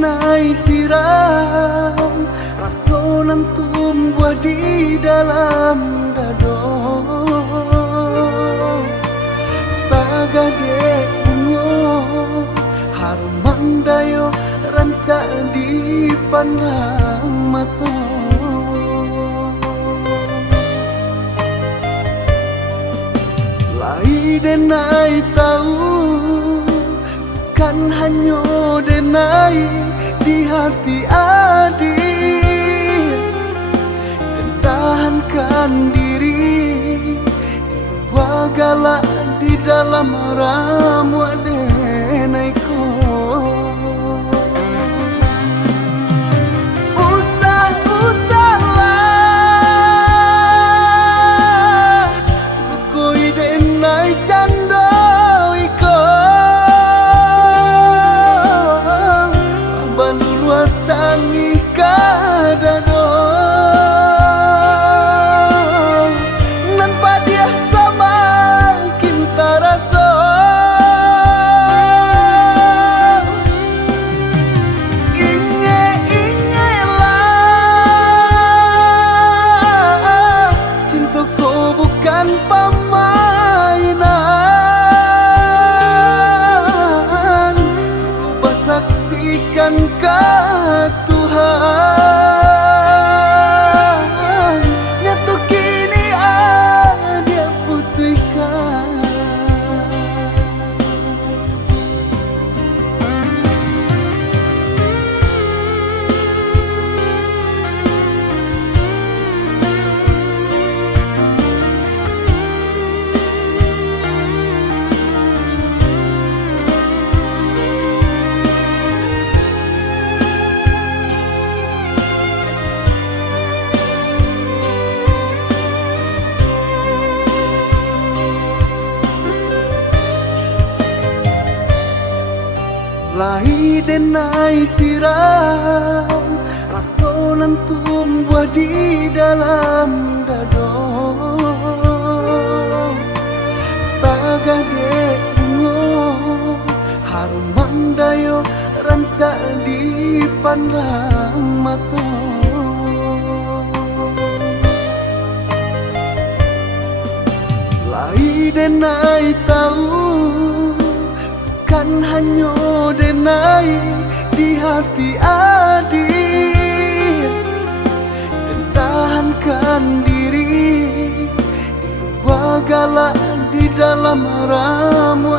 denai siram rasonan tumbuh di dalam dado tagade bungo harum mandayo rancak di pandang mata lai denai tahu bukan hanya denai di hati adik dan tahankan diri wagala di dalam ramu denai ko usah-usahlah koi denai candoi ko banulwa tangi kadado nan padia sama kinta raso inge-ingelah cintaku bukan permainan ku saksikan ke Tuhan nyatu kini dia putihkan lai denai siram rasonan tumbuh di dalam dado tagade bungo harum mandayo rancak di pandang mata lai denai tahu bukan hanya denai di hati adik dan tahankan diri wagala di dalam ramu